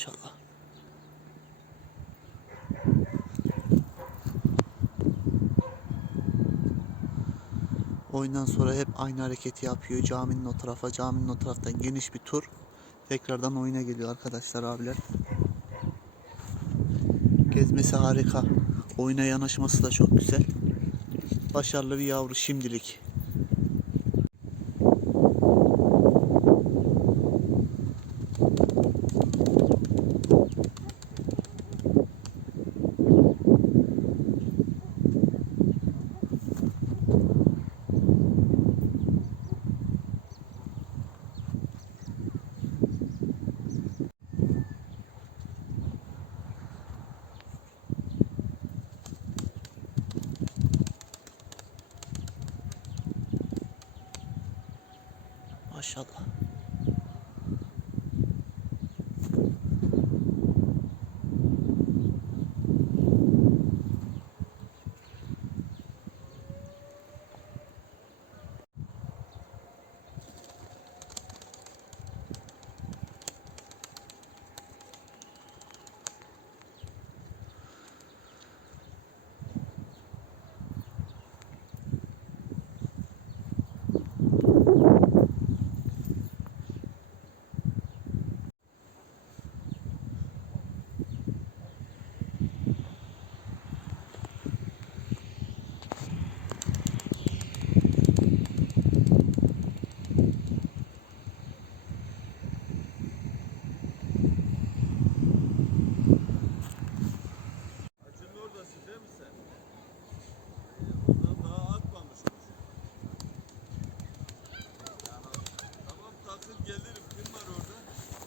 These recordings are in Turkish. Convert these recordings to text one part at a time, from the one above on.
Maşallah. Oyundan sonra hep aynı hareketi yapıyor. Caminin o tarafa, caminin o taraftan geniş bir tur. Tekrardan oyuna geliyor arkadaşlar abiler. Gezmesi harika. Oyuna yanaşması da çok güzel. Başarılı bir yavru şimdilik. Maşallah.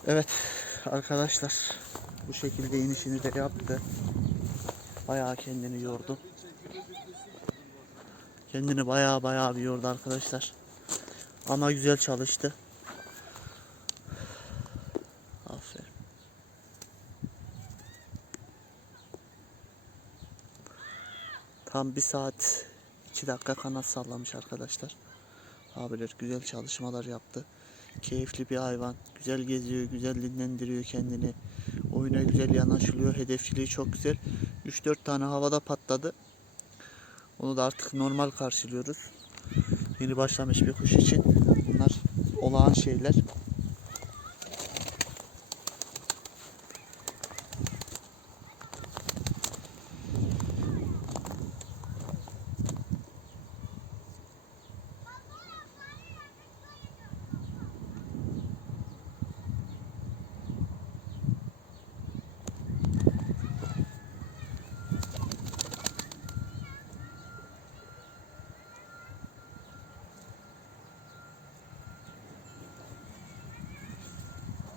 Evet arkadaşlar bu şekilde inişini de yaptı. Bayağı kendini yordu. Kendini bayağı bayağı bir yordu arkadaşlar. Ama güzel çalıştı. Aferin. Tam bir saat iki dakika kanat sallamış arkadaşlar. Abiler güzel çalışmalar yaptı. Keyifli bir hayvan. Güzel geziyor, güzel dinlendiriyor kendini. Oyuna güzel yanaşılıyor. Hedefçiliği çok güzel. 3-4 tane havada patladı. Onu da artık normal karşılıyoruz. Yeni başlamış bir kuş için. Bunlar olağan şeyler.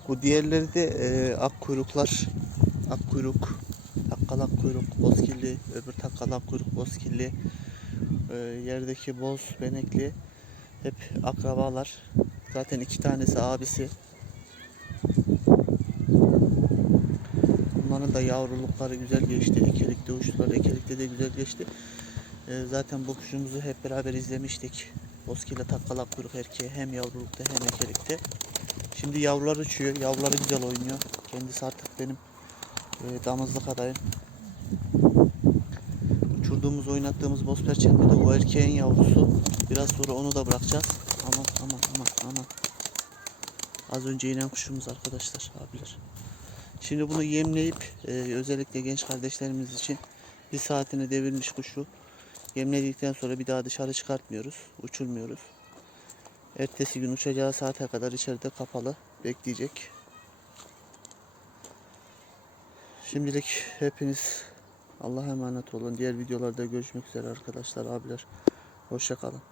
Bu diğerleri de e, ak kuyruklar. Ak kuyruk, takkalak kuyruk, bozkirli, öbür takkalak kuyruk, bozkirli. E, yerdeki boz, benekli hep akrabalar. Zaten iki tanesi abisi. Bunların da yavrulukları güzel geçti. Ekelikte uçtular. Ekelikte de güzel geçti. E, zaten bu kuşumuzu hep beraber izlemiştik. Bozkirli takkalak kuyruk erkeği hem yavrulukta hem ekelikte. Şimdi yavrular uçuyor. Yavruları güzel oynuyor. Kendisi artık benim e, damızlık adayım. Uçurduğumuz, oynattığımız boz perçemde de o erkeğin yavrusu. Biraz sonra onu da bırakacağız. Aman aman aman aman. Az önce inen kuşumuz arkadaşlar abiler. Şimdi bunu yemleyip e, özellikle genç kardeşlerimiz için bir saatini devirmiş kuşu yemledikten sonra bir daha dışarı çıkartmıyoruz. Uçurmuyoruz. Ertesi gün uçacağı saate kadar içeride kapalı bekleyecek. Şimdilik hepiniz Allah'a emanet olun. Diğer videolarda görüşmek üzere arkadaşlar, abiler. Hoşça kalın.